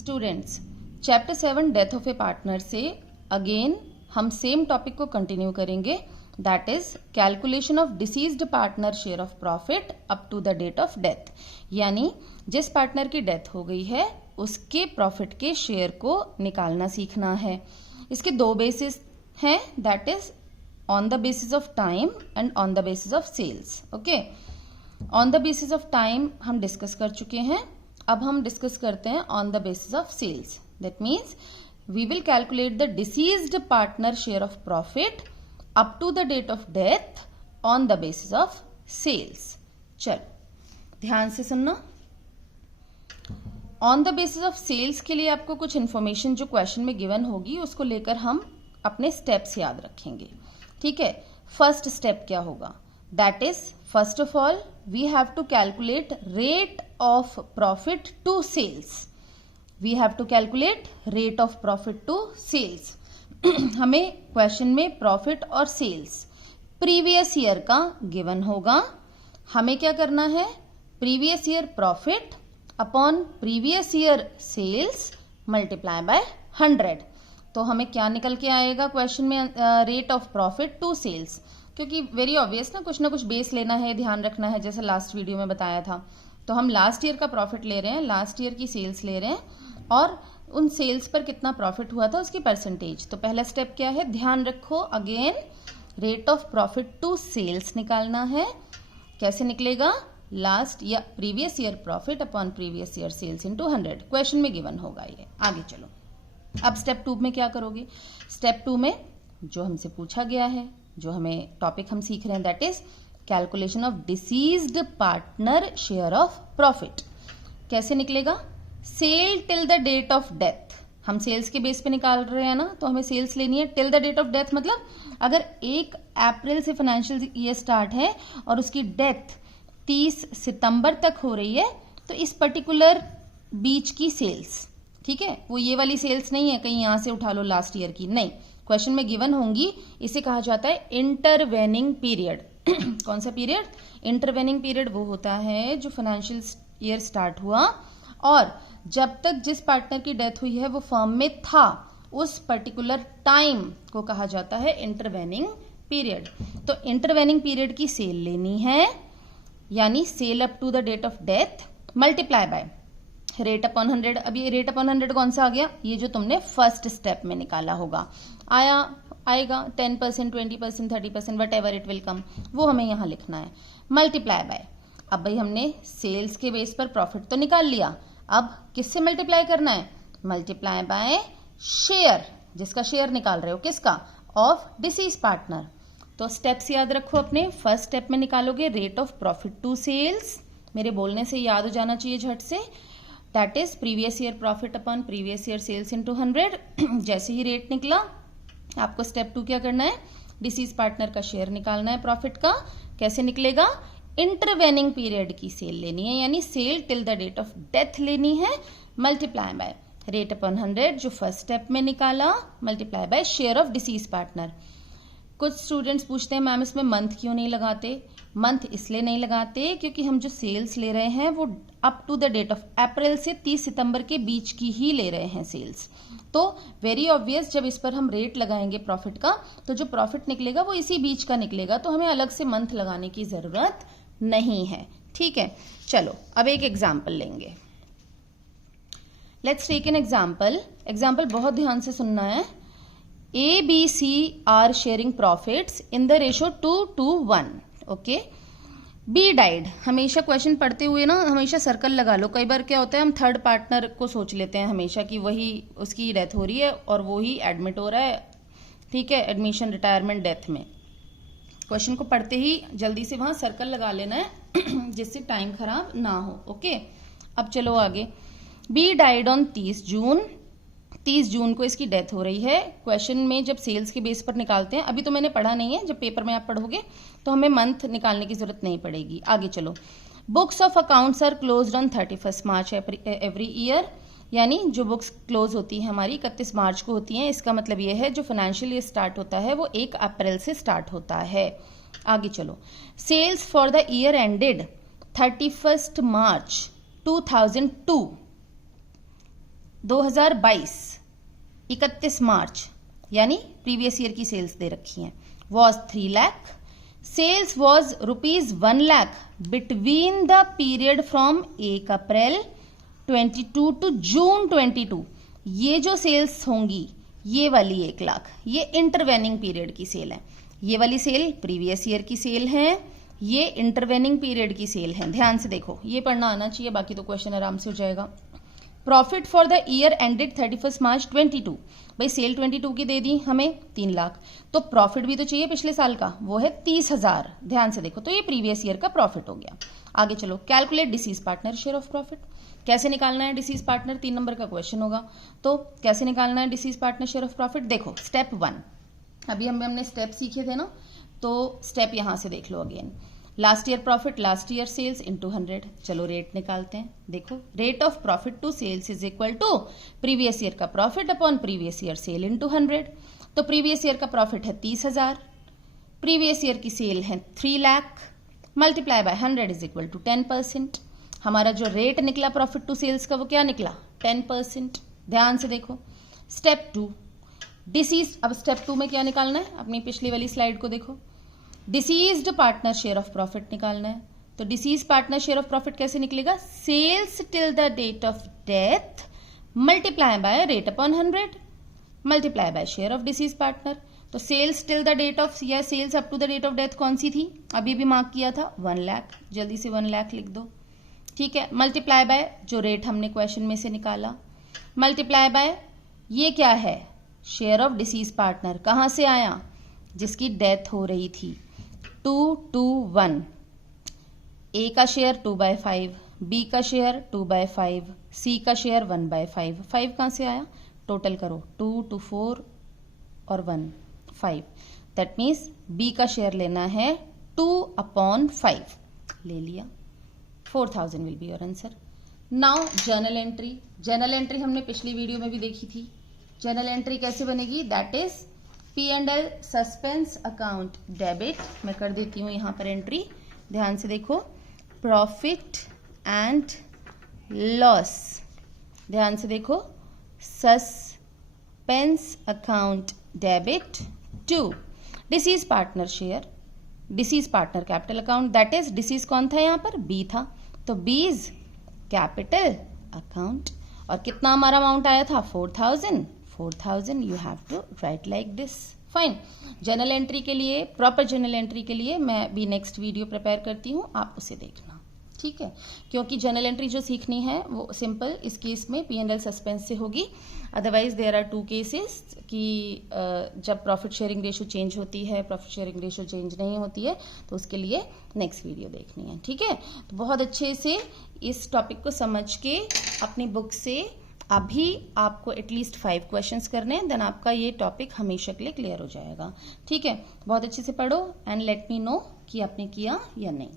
Students, chapter 7 death of a partner से again हम same topic को कंटिन्यू करेंगे, that is calculation of deceased partner share of profit up to the date of death. यानी जिस partner की death हो गई है उसके प्रॉफिट के शेयर को निकालना सीखना है। इसके दो बेसिस हैं, that is on the basis of time and on the basis of sales. Okay, on the basis of time हम डिस्कस कर चुके हैं, अब हम डिस्कस करते हैं on the basis of sales. That means we will calculate the deceased partner share of profit up to the date of death on the basis of sales. चलो ध्यान से सुनना। On the basis of sales के लिए आपको कुछ information जो question में गिवन होगी उसको लेकर हम अपने स्टेप्स याद रखेंगे। ठीक है, फर्स्ट स्टेप क्या होगा, that is first of all we have to calculate rate of profit to sales. We have to calculate rate of profit to sales. हमें क्वेश्चन में प्रॉफिट और सेल्स प्रीवियस ईयर का गिवन होगा। हमें क्या करना है, previous year profit upon previous year sales multiply by 100। तो हमें क्या निकल के आएगा क्वेश्चन में, rate of profit to sales. क्योंकि वेरी ऑब्वियस ना कुछ बेस लेना है, ध्यान रखना है, जैसे लास्ट वीडियो में बताया था। तो हम लास्ट ईयर का प्रॉफिट ले रहे हैं, लास्ट ईयर की सेल्स ले रहे हैं और उन सेल्स पर कितना प्रॉफिट हुआ था उसकी परसेंटेज। तो पहला स्टेप क्या है, ध्यान रखो, again rate of profit to sales निकालना है। कैसे निकलेगा, लास्ट या previous year profit upon previous year sales into 100। Question में गिवन होगा ये। आगे चलो, अब स्टेप 2 में क्या करोगे, स्टेप 2 में जो हमसे पूछा गया है, जो हमें टॉपिक हम सीख रहे हैं, that is calculation of deceased partner share of profit. कैसे निकलेगा, sale till the date of death. हम सेल्स के बेस पे निकाल रहे हैं ना, तो हमें सेल्स लेनी है till the date of death. मतलब अगर 1 अप्रैल से फाइनेंशियल ईयर स्टार्ट है और उसकी डेथ 30 सितंबर तक हो रही है, तो इस पर्टिकुलर बीच की सेल्स, ठीक है, वो ये वाली सेल्स नहीं है कहीं यहां से उठा लो लास्ट ईयर की, नहीं, क्वेश्चन में गिवन होंगी। इसे कहा जाता है इंटरवेनिंग पीरियड। कौन सा पीरियड, इंटरवेनिंग पीरियड वो होता है जो फाइनेंशियल ईयर स्टार्ट हुआ और जब तक जिस पार्टनर की डेथ हुई है वो फर्म में था, उस पर्टिकुलर टाइम को कहा जाता है इंटरवेनिंग पीरियड। तो इंटरवेनिंग पीरियड की सेल लेनी है, यानी sale up to the date of death multiply by rate upon 100। अब ये रेट अपॉन 100 कौन सा आ गया, ये जो तुमने फर्स्ट स्टेप में निकाला होगा आएगा 10%, 20%, 30%, what ever it will come, वो हमें यहाँ लिखना है, मल्टीप्लाई बाय। अब भाई हमने सेल्स के बेस पर प्रॉफिट तो निकाल लिया, अब किससे मल्टीप्लाई करना है, मल्टीप्लाई बाय शेयर, जिसका शेयर निकाल रहे हो, किसका, ऑफ डिसीज पार्टनर। तो स्टेप्स याद रखो अपने। फर्स्ट स्टेप में निकालोगे rate of profit to sales, मेरे बोलने से याद हो जाना चाहिए झट से, that is previous year profit upon previous year sales into 100। जैसे ही रेट निकला आपको स्टेप 2 क्या करना है, डिसीज पार्टनर का शेयर निकालना है प्रॉफिट का। कैसे निकलेगा, इंटरवेनिंग पीरियड की सेल लेनी है, यानी sale till the date of death लेनी है, मल्टीप्लाई बाय रेट अपॉन 100 जो फर्स्ट स्टेप में निकाला, multiply by share of deceased partner. कुछ स्टूडेंट्स पूछते हैं मैम इसमें मंथ क्यों नहीं लगाते। मंथ इसलिए नहीं लगाते क्योंकि हम जो सेल्स ले रहे हैं वो up to the date of अप्रैल से 30 सितंबर के बीच की ही ले रहे हैं सेल्स। तो वेरी ऑब्वियस जब इस पर हम रेट लगाएंगे प्रॉफिट का, तो जो प्रॉफिट निकलेगा वो इसी बीच का निकलेगा, तो हमें अलग से मंथ लगाने की जरूरत नहीं है। ठीक है, चलो अब एक एग्जाम्पल लेंगे। Let's take an example. Example बहुत ध्यान से सुनना है। A, B, C are sharing profits in the ratio 2:1. Okay, B died. हमेशा क्वेश्चन पढ़ते हुए ना हमेशा सर्कल लगा लो। कई बार क्या होता है हम थर्ड पार्टनर को सोच लेते हैं हमेशा कि वही उसकी डेथ हो रही है और वो ही एडमिट हो रहा है, ठीक है, एडमिशन रिटायरमेंट डेथ में। क्वेश्चन को पढ़ते ही जल्दी से वहां सर्कल लगा लेना है जिससे टाइम खराब ना हो। ओके, अब चलो आगे। बी डाइड ऑन 30 जून। 30 जून को इसकी डेथ हो रही है। क्वेश्चन में जब सेल्स के बेस पर निकालते हैं, अभी तो मैंने पढ़ा नहीं है, जब पेपर में आप पढ़ोगे तो हमें मंथ निकालने की जरूरत नहीं पड़ेगी। आगे चलो, books of accounts are closed on 31 March every year. यानी जो बुक्स क्लोज होती हैं हमारी 31 मार्च को होती हैं, इसका मतलब ये है जो फाइनेंशियल ईयर स्टार्ट होता है वो 1 अप्रैल से स्टार्ट होता है। आगे चलो, sales for the year ended 31 March 2002 2022 31 March यानी प्रीवियस ईयर की सेल्स दे रखी हैं, was 3 lakh, sales was ₹1 lakh between the period from 1 April 22 to June 22। ये जो सेल्स होंगी ये वाली 1 लाख, ये इंटरवेनिंग पीरियड की सेल है, ये वाली सेल प्रीवियस ईयर की सेल है, ये इंटरवेनिंग पीरियड की सेल है। ध्यान से देखो, ये पढ़ना आना चाहिए, बाकी तो क्वेश्चन आराम से हो जाएगा। Profit for the year ended 31 मार्च 22, भाई सेल 22 की दे दी हमें 3 लाख, तो प्रॉफिट भी तो चाहिए पिछले साल का, वो है 30,000। ध्यान से देखो, तो ये प्रीवियस ईयर का प्रॉफिट हो गया। आगे चलो, calculate disease partner share of profit. कैसे निकालना है डिसीज पार्टनर, 3 नंबर का क्वेश्चन होगा। तो कैसे निकालना है disease partner share of profit, देखो स्टेप 1, अभी हमने स्टेप सीखे थे ना, तो स्टेप यहां से देख लो again. Last year profit, last year sales into 100। चलो रेट निकालते हैं। देखो, rate of profit to sales is equal to previous year का profit upon previous year sale into 100। तो प्रीवियस ईयर का प्रॉफिट है 30,000, प्रीवियस ईयर की सेल है 3 lakh, multiply by 100 is equal to 10%। हमारा जो रेट निकला प्रॉफिट टू सेल्स का वो क्या निकला, 10%। ध्यान से देखो, स्टेप 2 डिसीज। अब स्टेप 2 में क्या निकालना है, अपनी पिछली वाली स्लाइड को देखो, deceased partner share of profit निकालना है। तो deceased partner share of profit कैसे निकलेगा, sales till the date of death multiply by rate upon 100 multiply by share of deceased partner. तो sales till the date of या sales up to the date of death कौन सी थी, अभी भी mark किया था 1 लाख, जल्दी से 1 लाख लिख दो, ठीक है। मल्टीप्लाई बाय जो रेट हमने क्वेश्चन में से निकाला, मल्टीप्लाई बाय ये क्या है, शेयर ऑफ डिसीज पार्टनर, कहां से आया, जिसकी डेथ हो रही थी। 2 2 1, ए का शेयर 2/5, बी का शेयर 2/5, सी का शेयर 1/5। 5 कहां से आया, टोटल करो, 2 2 4 और 1 5, दैट मीन्स बी का शेयर लेना है 2/5, ले लिया, 4000 will be your answer. Now journal entry. Journal entry हमने पिछली वीडियो में भी देखी थी। जर्नल एंट्री कैसे बनेगी, that is P&L suspense account debit. मैं कर देती हूं यहां पर एंट्री, ध्यान से देखो, प्रॉफिट एंड लॉस, ध्यान से देखो, suspense account debit to deceased partner share, deceased partner capital account, that is deceased कौन था यहां पर, बी था, तो बीज कैपिटल अकाउंट। और कितना हमारा अमाउंट आया था, 4000 you have to write like this, fine. Journal entry के लिए, प्रॉपर जर्नल एंट्री के लिए मैं भी नेक्स्ट वीडियो प्रिपेयर करती हूँ, आप उसे देखना, ठीक है। क्योंकि जर्नल एंट्री जो सीखनी है वो सिंपल इस केस में P&L सस्पेंस से होगी। अदरवाइज देयर आर 2 केसेस कि जब प्रॉफिट शेयरिंग रेशो चेंज होती है, प्रॉफिट शेयरिंग रेशो चेंज नहीं होती है, तो उसके लिए नेक्स्ट वीडियो देखनी है, ठीक है। तो बहुत अच्छे से इस टॉपिक को समझ के अपनी बुक से अभी आपको एटलीस्ट 5 क्वेश्चंस करने हैं, देन आपका ये टॉपिक हमेशा के लिए क्लियर हो जाएगा, ठीक है। बहुत अच्छे से पढ़ो एंड लेट मी नो कि आपने किया या नहीं।